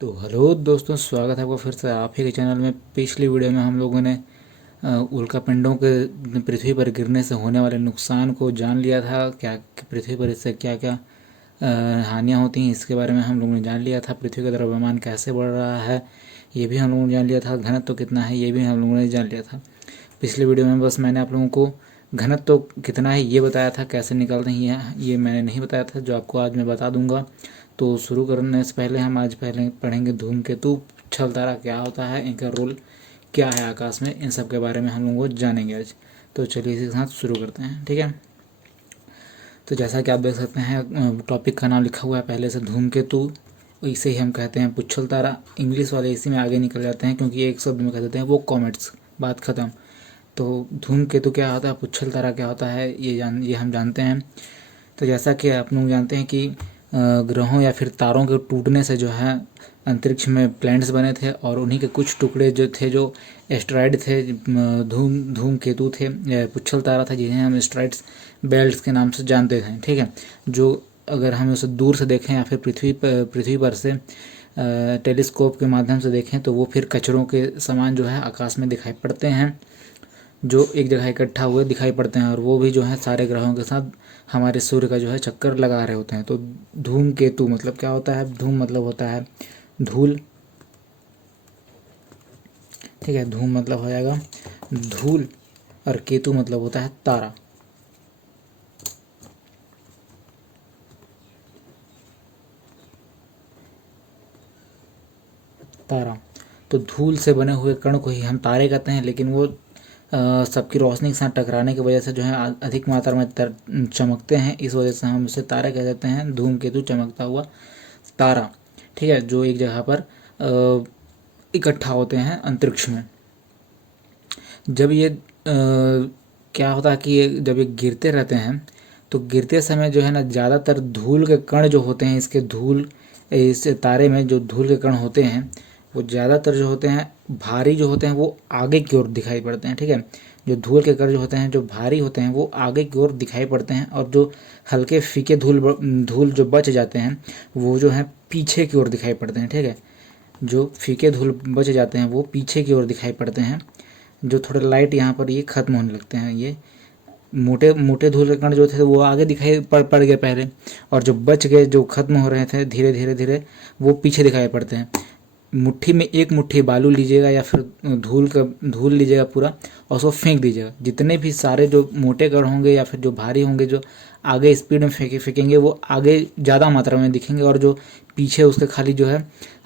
तो हेलो दोस्तों, स्वागत है आपका फिर से आप ही के चैनल में। पिछली वीडियो में हम लोगों ने उल्कापिंडों के पृथ्वी पर गिरने से होने वाले नुकसान को जान लिया था। क्या पृथ्वी पर इससे क्या क्या हानियाँ होती हैं, इसके बारे में हम लोगों ने जान लिया था। पृथ्वी का द्रव्यमान कैसे बढ़ रहा है ये भी हम लोगों ने जान लिया था। घनत्व तो कितना है ये भी हम लोगों ने जान लिया था। पिछली वीडियो में बस मैंने आप लोगों को घनत्व तो कितना है ये बताया था, कैसे निकालते हैं ये मैंने नहीं बताया था, जो आपको आज मैं बता दूंगा। तो शुरू करने से पहले हम आज पहले पढ़ेंगे धूमकेतु, छल तारा क्या होता है, इनका रोल क्या है आकाश में, इन सब के बारे में हम लोग जानेंगे आज। तो चलिए इसी के साथ शुरू करते हैं, ठीक है। तो जैसा कि आप देख सकते हैं टॉपिक का नाम लिखा हुआ है पहले से, धूमकेतु। इसे ही हम कहते हैं पुच्छल तारा। इंग्लिश वाले इसी में आगे निकल जाते हैं क्योंकि एक शब्द में कह देते हैं वो कॉमेट्स, बात ख़त्म। तो धूमकेतु क्या होता है, पुच्छल तारा क्या होता है, ये हम जानते हैं। तो जैसा कि आप लोग जानते हैं कि ग्रहों या फिर तारों के टूटने से जो है अंतरिक्ष में प्लैनेट्स बने थे, और उन्हीं के कुछ टुकड़े जो थे जो एस्ट्रॉयड थे, धूमकेतु थे, पुच्छल तारा था, जिन्हें हम एस्ट्रॉयड्स बेल्ट्स के नाम से जानते थे, ठीक है। जो अगर हम उसे दूर से देखें या फिर पृथ्वी पर से टेलीस्कोप के माध्यम से देखें तो वो फिर कचरों के समान जो है आकाश में दिखाई पड़ते हैं, जो एक जगह इकट्ठा हुए दिखाई पड़ते हैं, और वो भी जो है सारे ग्रहों के साथ हमारे सूर्य का जो है चक्कर लगा रहे होते हैं। तो धूमकेतु मतलब क्या होता है, धूम मतलब होता है धूल, ठीक है। धूम मतलब हो जाएगा धूल, और केतु मतलब होता है तारा। तारा तो धूल से बने हुए कण को ही हम तारे कहते हैं, लेकिन वो सबकी रोशनी के साथ टकराने की वजह से जो है अधिक मात्रा में चमकते हैं, इस वजह से हम इसे तारे कह देते हैं। धूमकेतु चमकता हुआ तारा, ठीक है, जो एक जगह पर इकट्ठा होते हैं अंतरिक्ष में। जब ये क्या होता है कि जब ये गिरते रहते हैं तो गिरते समय जो है ना ज़्यादातर धूल के कण जो होते हैं, इस तारे में जो धूल के कण होते हैं वो ज़्यादातर जो होते हैं भारी जो होते हैं वो आगे की ओर दिखाई पड़ते हैं, ठीक है। जो धूल के कण जो होते हैं जो भारी होते हैं वो आगे की ओर दिखाई पड़ते हैं, और जो हल्के फीके धूल जो बच जाते हैं वो जो है पीछे की ओर दिखाई पड़ते हैं, ठीक है। जो फीके धूल बच जाते हैं वो पीछे की ओर दिखाई पड़ते हैं। जो थोड़े लाइट यहाँ पर ये ख़त्म होने लगते हैं, ये मोटे मोटे धूल के कण जो थे वो आगे दिखाई पड़ गए पहले, और जो बच गए जो खत्म हो रहे थे धीरे धीरे धीरे वो पीछे दिखाई पड़ते हैं। मुट्ठी में एक मुट्ठी बालू लीजिएगा या फिर धूल लीजिएगा पूरा, और उसको फेंक दीजिएगा। जितने भी सारे जो मोटे कण होंगे या फिर जो भारी होंगे जो आगे स्पीड में फेंकेंगे वो आगे ज़्यादा मात्रा में दिखेंगे, और जो पीछे उसके खाली जो है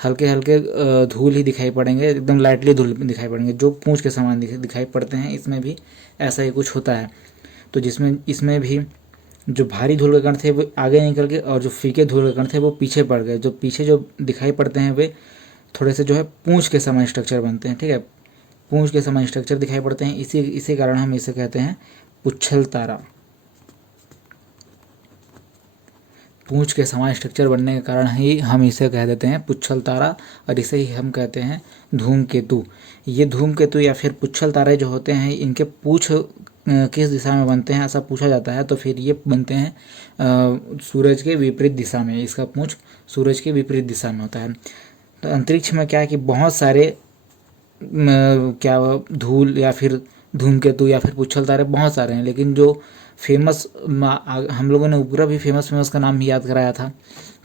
हल्के हल्के धूल ही दिखाई पड़ेंगे, एकदम लाइटली धूल दिखाई पड़ेंगे जो पूंछ के समान दिखाई पड़ते हैं। इसमें भी ऐसा ही कुछ होता है। तो इसमें भी जो भारी धूल के कण थे वो आगे निकल गए, और जो फीके धूल के कण थे वो पीछे पड़ गए। जो पीछे जो दिखाई पड़ते हैं वे थोड़े से जो है पूंछ के समान स्ट्रक्चर बनते हैं, ठीक है। पूंछ के समान स्ट्रक्चर दिखाई पड़ते हैं, इसी कारण हम इसे कहते हैं पुच्छल तारा। पूंछ के समान स्ट्रक्चर बनने के कारण ही हम इसे कह देते हैं पुच्छल तारा, और इसे ही हम कहते हैं धूमकेतु। ये धूमकेतु या फिर पुच्छल तारे जो होते हैं इनके पूंछ किस दिशा में बनते हैं ऐसा पूछा जाता है, तो फिर ये बनते हैं सूरज के विपरीत दिशा में। इसका पूंछ सूरज के विपरीत दिशा में होता है। तो अंतरिक्ष में क्या है कि बहुत सारे क्या धूल या फिर धूमकेतु या फिर पुच्छल तारे बहुत सारे हैं, लेकिन जो फेमस हम लोगों ने उपग्रह भी फेमस का नाम भी याद कराया था,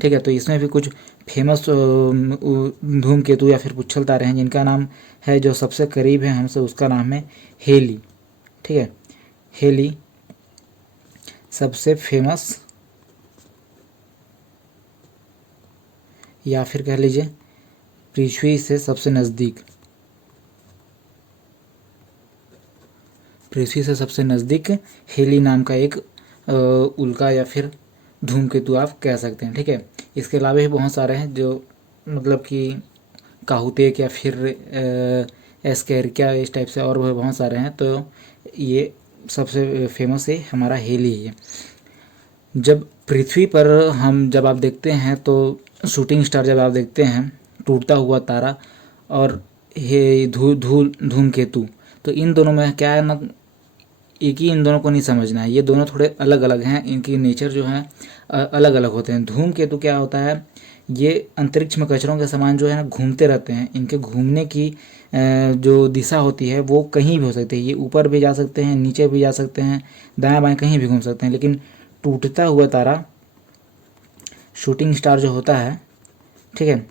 ठीक है। तो इसमें भी कुछ फेमस धूमकेतु या फिर पुच्छल तारे हैं जिनका नाम है, जो सबसे करीब है हमसे उसका नाम है हेली, ठीक है। हेली सबसे फेमस, या फिर कह लीजिए पृथ्वी से सबसे नज़दीक, पृथ्वी से सबसे नज़दीक हेली नाम का एक उल्का या फिर धूमकेतु आप कह सकते हैं, ठीक है। इसके अलावा भी बहुत सारे हैं जो मतलब कि काहुतेक या फिर एस्केरिका इस टाइप से और भी बहुत सारे हैं। तो ये सबसे फेमस है हमारा हेली है। जब पृथ्वी पर जब आप देखते हैं तो शूटिंग स्टार जब आप देखते हैं, टूटता हुआ तारा और हे धूमकेतु, तो इन दोनों में क्या है ना, एक ही इन दोनों को नहीं समझना है। ये दोनों थोड़े अलग अलग हैं, इनकी नेचर जो है अलग अलग होते हैं। धूमकेतु क्या होता है, ये अंतरिक्ष में कचरों के समान जो है ना घूमते रहते हैं। इनके घूमने की जो दिशा होती है वो कहीं भी हो सकती है। ये ऊपर भी जा सकते हैं, नीचे भी जा सकते हैं, दाएं बाएं कहीं भी घूम सकते हैं। लेकिन टूटता हुआ तारा, शूटिंग स्टार जो होता है, ठीक है,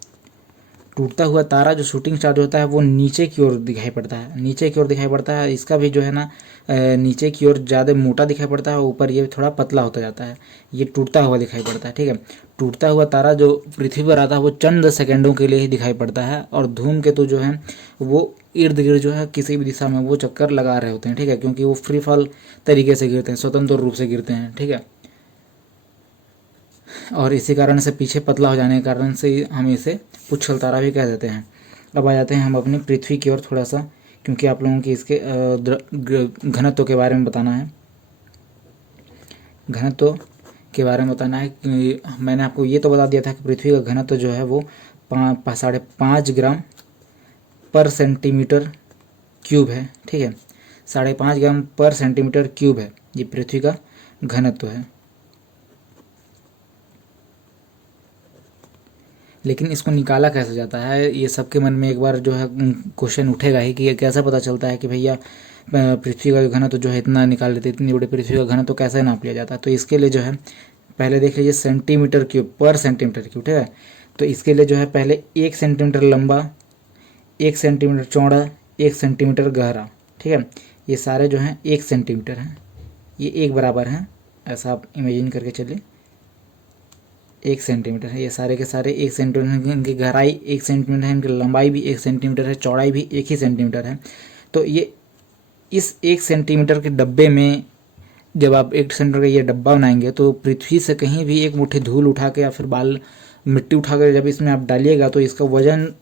टूटता हुआ तारा जो शूटिंग स्टार जो होता है वो नीचे की ओर दिखाई पड़ता है, नीचे की ओर दिखाई पड़ता है। इसका भी जो है ना नीचे की ओर ज़्यादा मोटा दिखाई पड़ता है, ऊपर ये थोड़ा पतला होता जाता है। ये टूटता हुआ दिखाई पड़ता है, ठीक है। टूटता हुआ तारा जो पृथ्वी पर आता है वो चंद सेकंडों के लिए ही दिखाई पड़ता है। और धूमकेतु जो है वो इर्द गिर्द जो है किसी भी दिशा में वो चक्कर लगा रहे होते हैं, ठीक है, क्योंकि वो फ्री फॉल तरीके से गिरते हैं, स्वतंत्र रूप से गिरते हैं, ठीक है। और इसी कारण से पीछे पतला हो जाने के कारण से हम इसे पुच्छल तारा भी कह देते हैं। अब आ जाते हैं हम अपनी पृथ्वी की ओर थोड़ा सा, क्योंकि आप लोगों की इसके घनत्व के बारे में बताना है। घनत्व के बारे में बताना है कि मैंने आपको ये तो बता दिया था कि पृथ्वी का घनत्व जो है वो 5.5 ग्राम पर सेंटीमीटर क्यूब है, ठीक है। 5.5 ग्राम पर सेंटीमीटर क्यूब है ये पृथ्वी का घनत्व है। लेकिन इसको निकाला कैसे जाता है, ये सबके मन में एक बार जो है क्वेश्चन उठेगा ही कि ये कैसे पता चलता है कि भैया पृथ्वी का घनत्व जो है इतना निकाल लेते, इतनी बड़ी पृथ्वी का घनत्व कैसे नाप लिया जाता है। तो इसके लिए जो है पहले देख लीजिए सेंटीमीटर क्यूब पर सेंटीमीटर क्यूब, ठीक है। तो इसके लिए जो है पहले 1 सेंटीमीटर लंबा, 1 सेंटीमीटर चौड़ा, 1 सेंटीमीटर गहरा, ठीक है। ये सारे जो हैं 1 सेंटीमीटर हैं, ये एक बराबर हैं, ऐसा आप इमेजिन करके चलिए। 1 सेंटीमीटर है ये सारे के सारे, 1 सेंटीमीटर। इनकी गहराई 1 सेंटीमीटर है, इनकी लंबाई भी 1 सेंटीमीटर है, चौड़ाई भी 1 ही सेंटीमीटर है। तो ये इस 1 सेंटीमीटर के डब्बे में जब आप 1 सेंटीमीटर का ये डब्बा बनाएंगे तो पृथ्वी से कहीं भी एक मुट्ठी धूल उठा के या फिर बाल मिट्टी उठा कर जब इसमें आप डालिएगा तो इसका वजन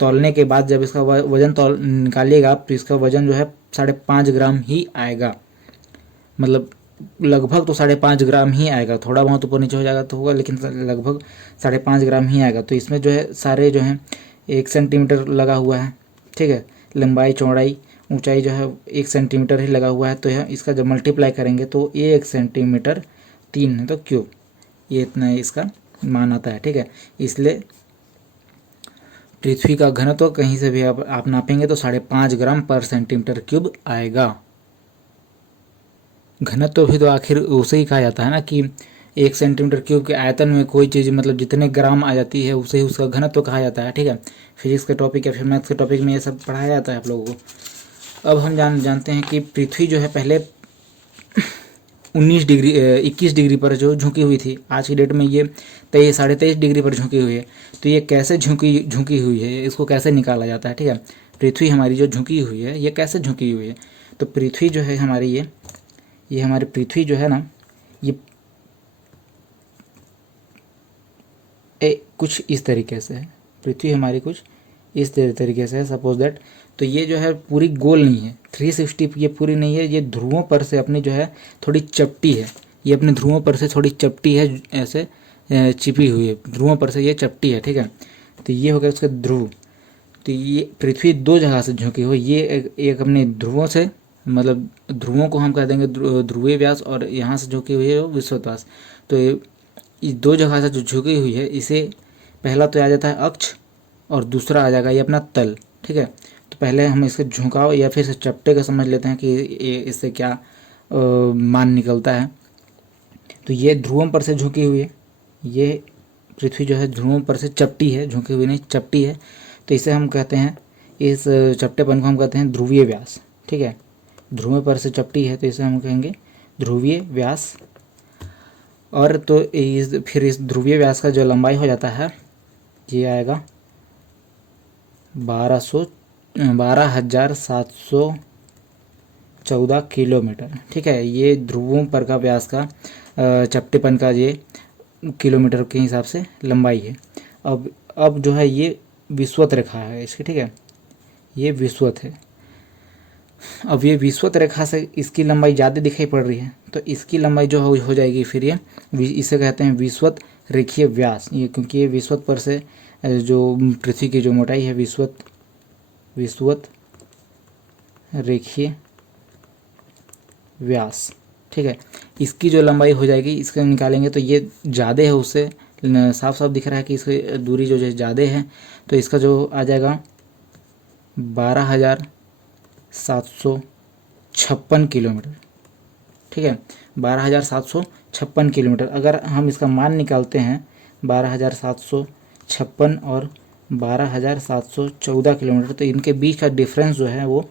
तौलने के बाद जब इसका वजन तौल निकालिएगा तो इसका वजन जो है 5.5 ग्राम ही आएगा। मतलब लगभग तो 5.5 ग्राम ही आएगा, थोड़ा बहुत ऊपर नीचे हो जाएगा तो होगा, लेकिन लगभग 5.5 ग्राम ही आएगा। तो इसमें जो है सारे जो है 1 सेंटीमीटर लगा हुआ है, ठीक है। लंबाई चौड़ाई ऊंचाई जो है 1 सेंटीमीटर ही लगा हुआ है। तो यह इसका जब मल्टीप्लाई करेंगे तो 1 सेंटीमीटर 3 है तो क्यूब, ये इतना इसका मान आता है, ठीक है। इसलिए पृथ्वी का घनत्व कहीं से भी आप नापेंगे तो 5.5 ग्राम पर सेंटीमीटर क्यूब आएगा। घनत्व भी तो आखिर उसे ही कहा जाता है ना कि 1 सेंटीमीटर क्यूब के आयतन में कोई चीज़ मतलब जितने ग्राम आ जाती है उसे ही उसका घनत्व कहा जाता है, ठीक है। फिजिक्स के टॉपिक या फिर मैथ्स के टॉपिक में ये सब पढ़ाया जाता है आप लोगों को। अब हम जानते हैं कि पृथ्वी जो है पहले 21 डिग्री पर जो झुकी हुई थी, आज की डेट में ये 23.5 डिग्री पर झुकी हुई है। तो ये कैसे झुकी हुई है, इसको कैसे निकाला जाता है, ठीक है। पृथ्वी हमारी जो झुकी हुई है ये कैसे झुकी हुई है, तो पृथ्वी जो है हमारी ये हमारी पृथ्वी जो है ना ये कुछ इस तरीके से है। पृथ्वी हमारी कुछ इस तरीके से है, सपोज दैट। तो ये जो है पूरी गोल नहीं है, 360 ये पूरी नहीं है, ये ध्रुवों पर से अपनी जो है थोड़ी चपटी है, ये अपने ध्रुवों पर से थोड़ी चपटी है, ऐसे चिपी हुई है, ध्रुवों पर से ये चपटी है, ठीक है। तो ये हो गया उसका ध्रुव। तो ये पृथ्वी 2 जगह से झुकी हुई, ये एक अपने ध्रुवों से, मतलब ध्रुवों को हम कह देंगे ध्रुवीय व्यास, और यहाँ से झुकी हुई है वो विषुवत व्यास। तो ये 2 जगह से जो झुकी हुई है इसे पहला तो आ जाता है अक्ष और दूसरा आ जाएगा ये अपना तल, ठीक है। तो पहले हम इसके झुकाव या फिर इसे चपटे का समझ लेते हैं कि ये इससे क्या मान निकलता है। तो ये ध्रुवों पर से झुकी हुई है, ये पृथ्वी जो है ध्रुवों पर से चपटी है, झुकी हुई नहीं चपटी है। तो इसे हम कहते हैं, इस चपटेपन को हम कहते हैं ध्रुवीय व्यास, ठीक है। ध्रुव पर से चपटी है तो इसे हम कहेंगे ध्रुवीय व्यास। और तो फिर इस ध्रुवीय व्यास का जो लंबाई हो जाता है ये आएगा 12,714 किलोमीटर, ठीक है। ये ध्रुवों पर का व्यास का चपटेपन का ये किलोमीटर के हिसाब से लंबाई है। अब जो है ये विषुवत रेखा है इसकी, ठीक है, ये विषुवत है। अब ये विषुवत रेखा से इसकी लंबाई ज़्यादा दिखाई पड़ रही है, तो इसकी लंबाई जो हो जाएगी फिर ये इसे कहते हैं विषुवत रेखीय व्यास। ये क्योंकि ये विषुवत पर से जो पृथ्वी की जो मोटाई है विषुवत रेखीय व्यास, ठीक है। इसकी जो लंबाई हो जाएगी इसके निकालेंगे तो ये ज़्यादा है उससे, साफ साफ दिख रहा है कि इसकी दूरी जो है ज़्यादा है, तो इसका जो आ जाएगा 12,756 किलोमीटर। ठीक है, 12,756 किलोमीटर। अगर हम इसका मान निकालते हैं 12,756 और 12,714 किलोमीटर, तो इनके बीच का डिफरेंस जो है वो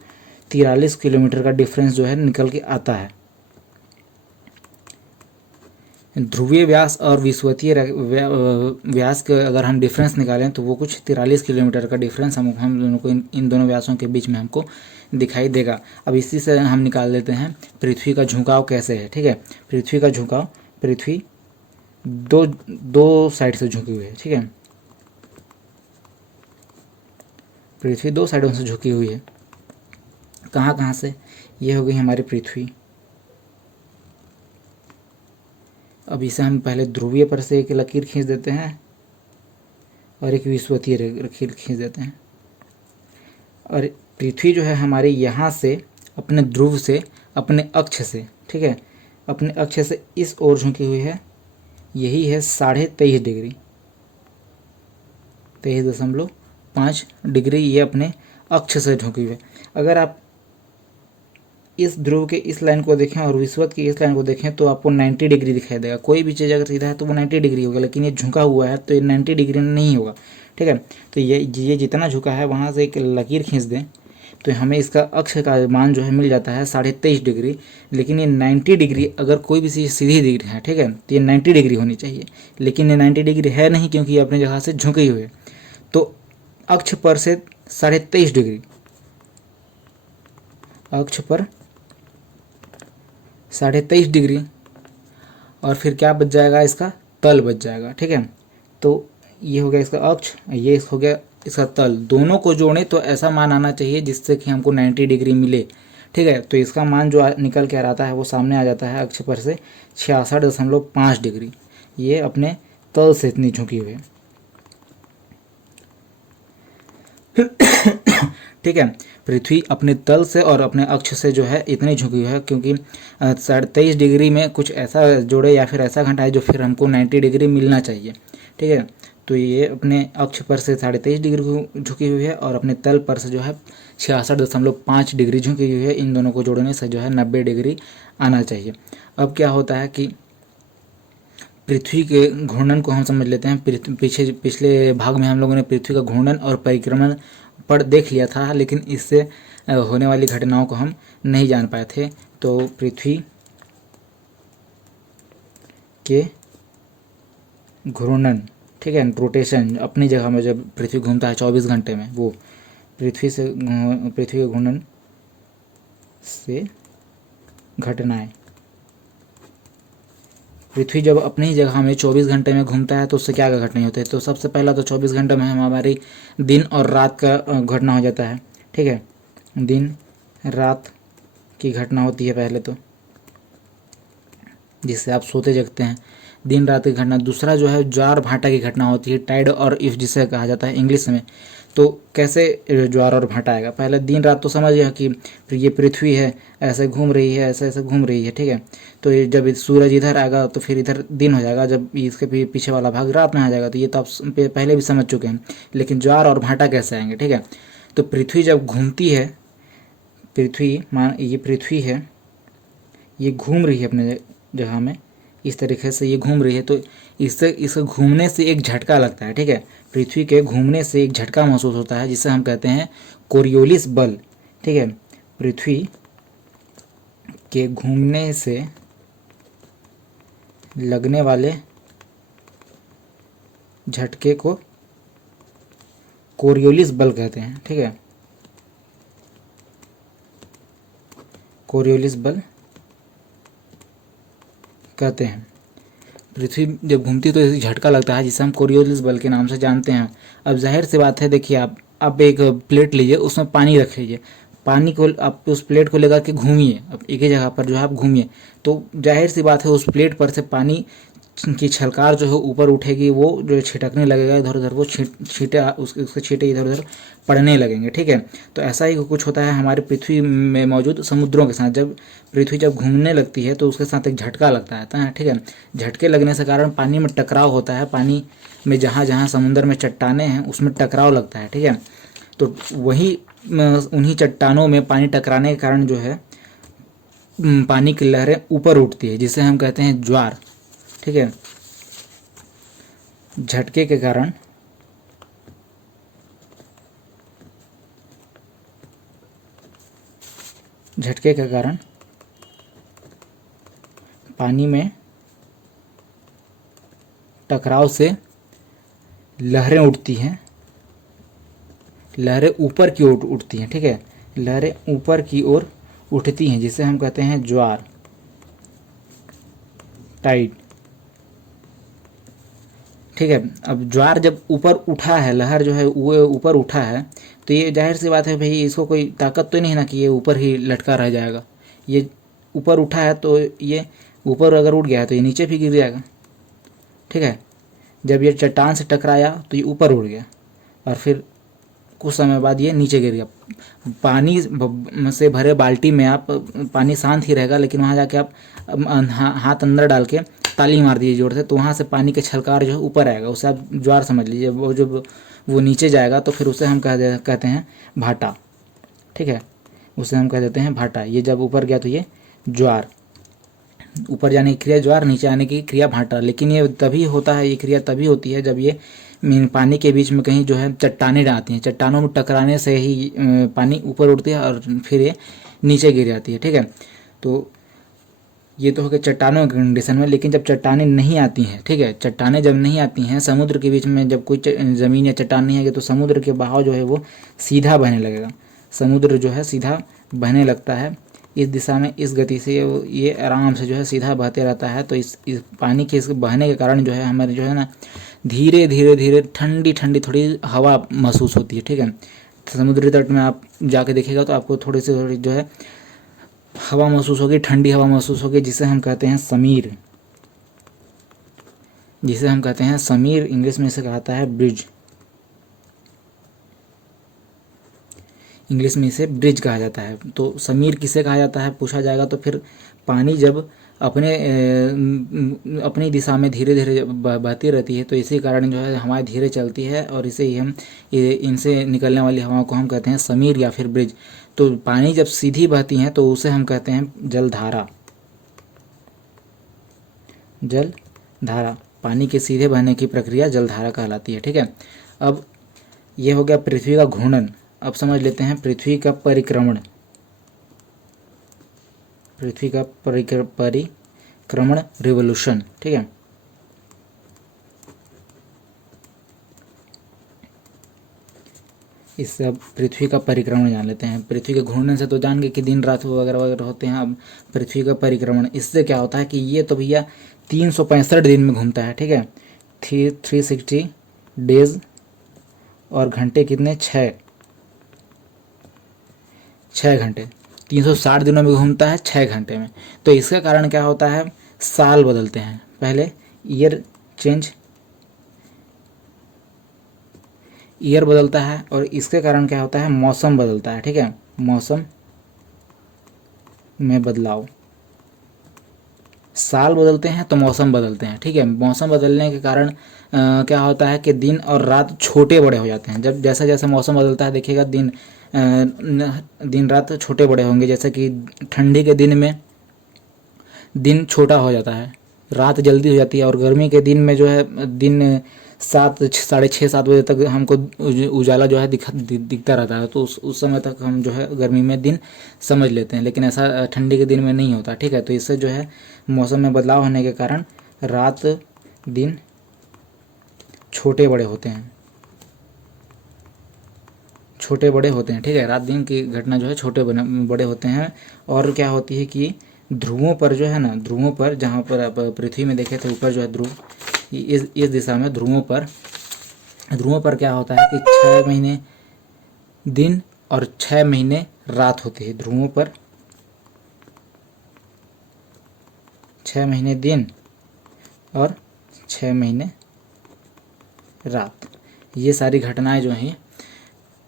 43 किलोमीटर का डिफरेंस जो है निकल के आता है। ध्रुवीय व्यास और विषुवतीय व्यास के अगर हम डिफरेंस निकालें तो वो कुछ 43 किलोमीटर का डिफरेंस हम दोनों को इन दोनों व्यासों के बीच में हमको दिखाई देगा। अब इसी से हम निकाल लेते हैं पृथ्वी का झुकाव कैसे है। ठीक है, पृथ्वी का झुकाव, पृथ्वी दो साइड से झुकी हुई है। ठीक है, पृथ्वी दो साइडों से झुकी हुई है। कहाँ कहाँ से? ये हो गई हमारी पृथ्वी। अब इसे हम पहले ध्रुवीय पर से एक लकीर खींच देते हैं और एक विषुवतीय लकीर खींच देते हैं। और पृथ्वी जो है हमारे यहाँ से अपने ध्रुव से, अपने अक्ष से, ठीक है, अपने अक्ष से इस ओर झुकी हुई है। यही है 23.5 डिग्री, 23.5 डिग्री ये अपने अक्ष से झुकी हुई है। अगर आप इस ध्रुव के इस लाइन को देखें और विषुवत की इस लाइन को देखें तो आपको 90 डिग्री दिखाई देगा। कोई भी चीज़ अगर सीधा है तो वो 90 डिग्री होगा, लेकिन ये झुका हुआ है तो ये 90 डिग्री नहीं होगा। ठीक है, तो ये जितना झुका है वहाँ से एक लकीर खींच दें तो हमें इसका अक्ष का मान जो है मिल जाता है 23.5 डिग्री। लेकिन ये 90 डिग्री, अगर कोई भी चीज़ सीधी डिग्री है, ठीक है, तो ये 90 डिग्री होनी चाहिए, लेकिन ये 90 डिग्री है नहीं क्योंकि ये अपनी जगह से झुकी हुई है। तो अक्ष पर से 23.5 डिग्री, अक्ष पर 23.5 डिग्री, और फिर क्या बच जाएगा? इसका तल बच जाएगा। ठीक है, तो ये हो गया इसका अक्ष, ये हो गया इसका तल। दोनों को जोड़ें तो ऐसा मान आना चाहिए जिससे कि हमको 90 डिग्री मिले। ठीक है, तो इसका मान जो निकल के आ रहा है वो सामने आ जाता है अक्ष पर से 66.5 डिग्री। ये अपने तल से इतनी झुकी हुई है। ठीक है, पृथ्वी अपने तल से और अपने अक्ष से जो है इतनी झुकी हुई है क्योंकि 23.5 डिग्री में कुछ ऐसा जोड़े या फिर ऐसा घटाए जो फिर हमको 90 डिग्री मिलना चाहिए। ठीक है, तो ये अपने अक्ष पर से 23.5 डिग्री झुकी हुई है और अपने तल पर से जो है 66.5 डिग्री झुकी हुई है। इन दोनों को जोड़ने से जो है 90 डिग्री आना चाहिए। अब क्या होता है कि पृथ्वी के घूर्णन को हम समझ लेते हैं। पिछले भाग में हम लोगों ने पृथ्वी का घूर्णन और परिक्रमण पर देख लिया था, लेकिन इससे होने वाली घटनाओं को हम नहीं जान पाए थे। तो पृथ्वी के घूर्णन, ठीक है, रोटेशन, अपनी जगह में जब पृथ्वी घूमता है 24 घंटे में, वो पृथ्वी के घूर्णन से घटनाएं। पृथ्वी जब अपनी ही जगह में 24 घंटे में घूमता है तो उससे क्या क्या घटनाएं होती है? तो सबसे पहला तो 24 घंटे में हमारी दिन और रात का घटना हो जाता है। ठीक है, दिन रात की घटना होती है पहले तो, जिससे आप सोते जगते हैं, दिन रात की घटना। दूसरा जो है ज्वार भाटा की घटना होती है, टाइड और इफ जिसे कहा जाता है इंग्लिश में। तो कैसे ज्वार और भाटा आएगा? पहले दिन रात तो समझ गया कि ये पृथ्वी है, ऐसे घूम रही है, ऐसे ऐसे घूम रही है। ठीक है, तो ये जब सूरज इधर आएगा तो फिर इधर दिन हो जाएगा, जब इसके पीछे वाला भाग रात में आ जाएगा। तो ये तो आप पहले भी समझ चुके हैं, लेकिन ज्वार और भाटा कैसे आएंगे? ठीक है, तो पृथ्वी जब घूमती है, ये पृथ्वी है, ये घूम रही है अपने जगह में, इस तरीके से ये घूम रही है, तो इसे घूमने से एक झटका लगता है। ठीक है, पृथ्वी के घूमने से एक झटका महसूस होता है जिसे हम कहते हैं कोरियोलिस बल। ठीक है, पृथ्वी के घूमने से लगने वाले झटके को कोरियोलिस बल कहते हैं। ठीक है, कोरियोलिस बल कहते हैं। पृथ्वी जब घूमती है तो एक झटका लगता है जिसे हम कोरियोलिस बल के नाम से जानते हैं। अब जाहिर सी बात है, देखिए आप एक प्लेट लीजिए, उसमें पानी रख लीजिए, पानी को आप उस प्लेट को लेकर के घूमिए, अब एक ही जगह पर जो है आप घूमिए, तो जाहिर सी बात है उस प्लेट पर से पानी की छलकार जो है ऊपर उठेगी, वो जो छिटकने लगेगा इधर उधर, वो छींटे उसके छींटे इधर उधर पड़ने लगेंगे, ठीक है। तो ऐसा ही कुछ होता है हमारे पृथ्वी में मौजूद समुद्रों के साथ। जब पृथ्वी जब घूमने लगती है तो उसके साथ एक झटका लगता है, ठीक है। झटके लगने से कारण पानी में टकराव होता है, पानी में जहाँ जहाँ समुद्र में चट्टानें हैं उसमें टकराव लगता है, ठीक है। तो वही उन्हीं चट्टानों में पानी टकराने के कारण जो है पानी की लहरें ऊपर उठती है, जिसे हम कहते हैं ज्वार, ठीक है। झटके के कारण पानी में टकराव से लहरें उठती हैं, लहरें ऊपर की ओर उठती हैं, ठीक है। लहरें ऊपर की ओर उठती हैं जिसे हम कहते हैं ज्वार, टाइड, ठीक है। अब ज्वार जब ऊपर उठा है, लहर जो है वो ऊपर उठा है, तो ये जाहिर सी बात है भाई, इसको कोई ताकत तो नहीं ना कि ये ऊपर ही लटका रह जाएगा। ये ऊपर उठा है तो ये ऊपर अगर उठ गया है तो ये नीचे भी गिर जाएगा, ठीक है। जब ये चट्टान से टकराया तो ये ऊपर उड़ गया और फिर कुछ समय बाद ये नीचे गिर गया। पानी से भरे बाल्टी में आप, पानी शांत ही रहेगा, लेकिन वहाँ जाके आप हाथ अंदर डाल के ताली मार दीजिए जोर से, तो वहाँ से पानी के छलकार जो है ऊपर आएगा, उसे आप ज्वार समझ लीजिए। वो जब वो नीचे जाएगा तो फिर उसे हम कहते हैं भाटा, ठीक है। उसे हम कह देते हैं भाटा। ये जब ऊपर गया तो ये ज्वार, ऊपर जाने की क्रिया ज्वार, नीचे आने की क्रिया भाटा। लेकिन ये तभी होता है, ये क्रिया तभी होती है जब ये पानी के बीच में कहीं जो है चट्टानें आती हैं, चट्टानों में टकराने से ही पानी ऊपर उठती है और फिर ये नीचे गिर जाती है, ठीक है। तो ये तो हो गया चट्टानों के कंडीशन में। लेकिन जब चट्टानें नहीं आती हैं, ठीक है, चट्टानें जब नहीं आती हैं, समुद्र के बीच में जब कोई ज़मीन या चट्टान नहीं आएगी तो समुद्र के बहाव जो है वो सीधा बहने लगेगा। समुद्र जो है सीधा बहने लगता है इस दिशा में, इस गति से ये आराम से जो है सीधा बहते रहता है। तो इस पानी के इस बहने के कारण जो है हमारे जो है ना धीरे धीरे धीरे ठंडी ठंडी थोड़ी हवा महसूस होती है, ठीक है। समुद्री तट में आप जाके देखिएगा तो आपको थोड़ी सी थोड़ी जो है हवा महसूस होगी, ठंडी हवा महसूस होगी, जिसे हम कहते हैं समीर, जिसे हम कहते हैं समीर। इंग्लिश में इसे कहता है ब्रिज, इंग्लिश में इसे ब्रिज कहा जाता है। तो समीर किसे कहा जाता है पूछा जाएगा तो फिर पानी जब अपनी दिशा में धीरे धीरे बहती रहती है तो इसी कारण जो है हवाएं धीरे चलती है, और इसे ही हम इनसे निकलने वाली हवाओं को हम कहते हैं समीर या फिर ब्रिज। तो पानी जब सीधी बहती हैं तो उसे हम कहते हैं जलधारा, जलधारा। पानी के सीधे बहने की प्रक्रिया जलधारा कहलाती है, ठीक है। अब ये हो गया पृथ्वी का घूर्णन। अब समझ लेते हैं पृथ्वी का परिक्रमण, पृथ्वी का परिक्रमण रिवोल्यूशन, ठीक है। इससे अब पृथ्वी का परिक्रमण जान लेते हैं। पृथ्वी के घूमने से तो जान गए कि दिन रात वगैरह वगैरह होते हैं। अब पृथ्वी का परिक्रमण, इससे क्या होता है कि ये तो भैया 365 दिन में घूमता है, ठीक है। 360 डेज और घंटे कितने, 6 घंटे। 360 दिनों में घूमता है 6 घंटे में। तो इसके कारण क्या होता है, साल बदलते हैं। पहले ईयर बदलता है, और इसके कारण क्या होता है, मौसम बदलता है, ठीक है। मौसम में बदलाव, साल बदलते हैं तो मौसम बदलते हैं, ठीक है। मौसम बदलने के कारण क्या होता है कि दिन और रात छोटे बड़े हो जाते हैं। जब जैसा जैसा मौसम बदलता है देखिएगा दिन रात छोटे बड़े होंगे। जैसे कि ठंडी के दिन में दिन छोटा हो जाता है, रात जल्दी हो जाती है, और गर्मी के दिन में जो है दिन 7, 6:30, 7 बजे तक हमको उजाला जो है दिखता रहता है। तो उस समय तक हम जो है गर्मी में दिन समझ लेते हैं, लेकिन ऐसा ठंडी के दिन में नहीं होता, ठीक है। तो इससे जो है मौसम में बदलाव होने के कारण रात दिन छोटे बड़े होते हैं, ठीक है। रात दिन की घटना जो है छोटे बड़े होते हैं। और क्या होती है कि ध्रुवों पर जो है ना, ध्रुवों पर जहाँ पर आप पृथ्वी में देखे थे ऊपर जो है ध्रुव, इस दिशा में ध्रुवों पर क्या होता है कि 6 महीने दिन और 6 महीने रात होती है। ध्रुवों पर 6 महीने दिन और 6 महीने रात। ये सारी घटनाएं जो हैं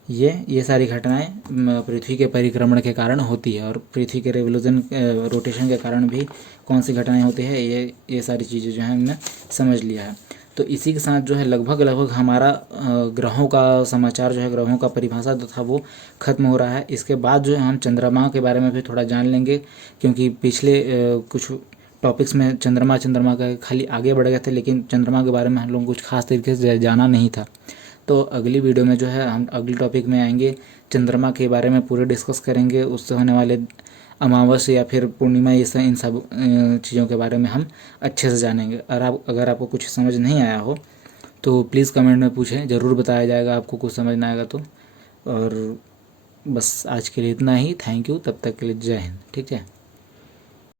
ये सारी घटनाएं पृथ्वी के परिक्रमण के कारण होती है, और पृथ्वी के रेवोल्यूशन रोटेशन के कारण भी कौन सी घटनाएं होती है, ये सारी चीज़ें जो है हमने समझ लिया है। तो इसी के साथ जो है लगभग हमारा ग्रहों का समाचार जो है, ग्रहों का परिभाषा जो था वो ख़त्म हो रहा है। इसके बाद जो है हम चंद्रमा के बारे में भी थोड़ा जान लेंगे, क्योंकि पिछले कुछ टॉपिक्स में चंद्रमा का खाली आगे बढ़ गए थे, लेकिन चंद्रमा के बारे में हम लोग कुछ खास तरीके से जाना नहीं था। तो अगली वीडियो में जो है हम अगली टॉपिक में आएंगे, चंद्रमा के बारे में पूरे डिस्कस करेंगे, उससे होने वाले अमावस्या या फिर पूर्णिमा, ये इन सब चीज़ों के बारे में हम अच्छे से जानेंगे। और अगर आपको कुछ समझ नहीं आया हो तो प्लीज़ कमेंट में पूछें, ज़रूर बताया जाएगा आपको कुछ समझ ना आएगा तो। और बस आज के लिए इतना ही। थैंक यू, तब तक के लिए जय हिंद। ठीक है।